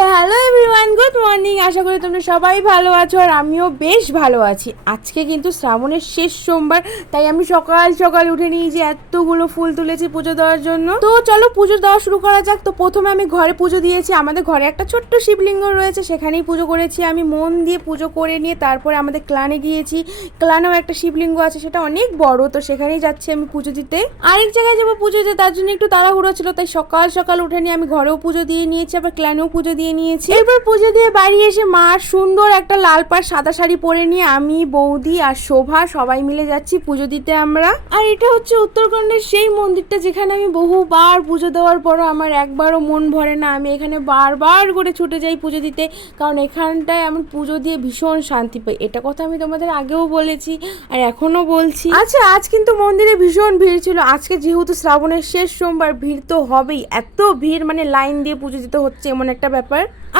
Hello everyone, good morning. আশা করি তোমরা সবাই ভালো আছো আর আমিও বেশ ভালো আছি। আজকে কিন্তু শ্রাবণের শেষ সোমবার, তাই আমি সকাল সকাল উঠে নিয়ে যে এতগুলো ফুল তুলেছি পুজো দেওয়ার জন্য। তো চলো পুজো দেওয়া শুরু করা যাক। তো প্রথমে আমি ঘরে পুজো দিয়েছি। আমাদের ঘরে একটা ছোট্ট শিবলিঙ্গ রয়েছে, সেখানেই পুজো করেছি আমি মন দিয়ে। পুজো করে নিয়ে তারপরে আমাদের ক্লানে গিয়েছি। ক্লানেও একটা শিবলিঙ্গ আছে, সেটা অনেক বড়, তো সেখানেই যাচ্ছি আমি পুজো দিতে। আরেক জায়গায় যাবো পুজো দিতে, তার জন্য একটু তাড়াহুড়ো ছিল, তাই সকাল সকাল উঠে নিয়ে আমি ঘরেও পুজো দিয়ে নিয়েছি, আবার ক্লানেও পুজো দিয়ে নিয়েছি। এরপর পুজো দিয়ে বাড়ি এসে মা সুন্দর একটা লাল পাড় সাদা শাড়ি পরে নিয়ে আমি, বৌদি আর শোভা সবাই মিলে যাচ্ছি পুজো দিতে আমরা। আর এটা হচ্ছে উত্তরকন্ডের সেই মন্দিরটা যেখানে আমি বহুবার পুজো দেওয়ার পরও আমার একবারও মন ভরে না। আমি এখানে বারবার করে ছুটে যাই পুজো দিতে, কারণ এখানটায় আমি পুজো দিয়ে ভীষণ শান্তি পাই। এটা কথা আমি তোমাদের আগেও বলেছি আর এখনো বলছি। আচ্ছা, আজ কিন্তু মন্দিরে ভীষণ ভিড় ছিল। আজকে যেহেতু শ্রাবণের শেষ সোমবার, ভিড় তো হবেই। এত ভিড়, মানে লাইন দিয়ে পুজো দিতে হচ্ছে এমন একটা ব্যাপার।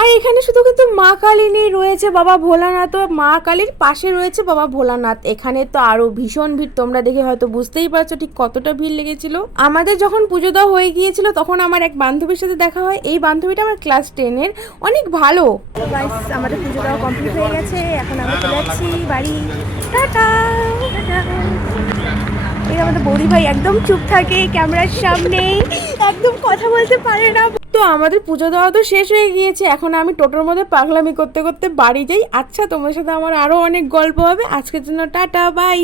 আর এখানে শুধু কিন্তু মা কালী নেই, রয়েছে বাবা ভোলানাথ। ও মা কালীর পাশে রয়েছে বাবা ভোলানাথ। এখানে তো আরো ভীষণ ভিড়, তোমরা দেখে হয়তো বুঝতেই পারছো ঠিক কতটা ভিড় লেগেছিল। আমাদের যখন পুজো দেওয়া হয়ে গিয়েছিল তখন আমার এক বান্ধবীর সাথে দেখা হয়। এই বান্ধবীটা আমার ক্লাস 10-এর, অনেক ভালো। আমাদের পুজো দেওয়া কমপ্লিট হয়ে গেছে, এখন আমরা চলে যাচ্ছি বাড়ি। টাটা। এই আমাদের বৌদি ভাই একদম চুপ থাকে ক্যামেরার সামনে, একদম কথা বলতে পারে না। তো আমাদের পুজো দেওয়া তো শেষ হয়ে গিয়েছে, এখন আমি টোটোর মধ্যে পাগলামি করতে করতে বাড়ি যাই। আচ্ছা, তোমার সাথে আমার আরো অনেক গল্প হবে। আজকের জন্য টাটা, বাই।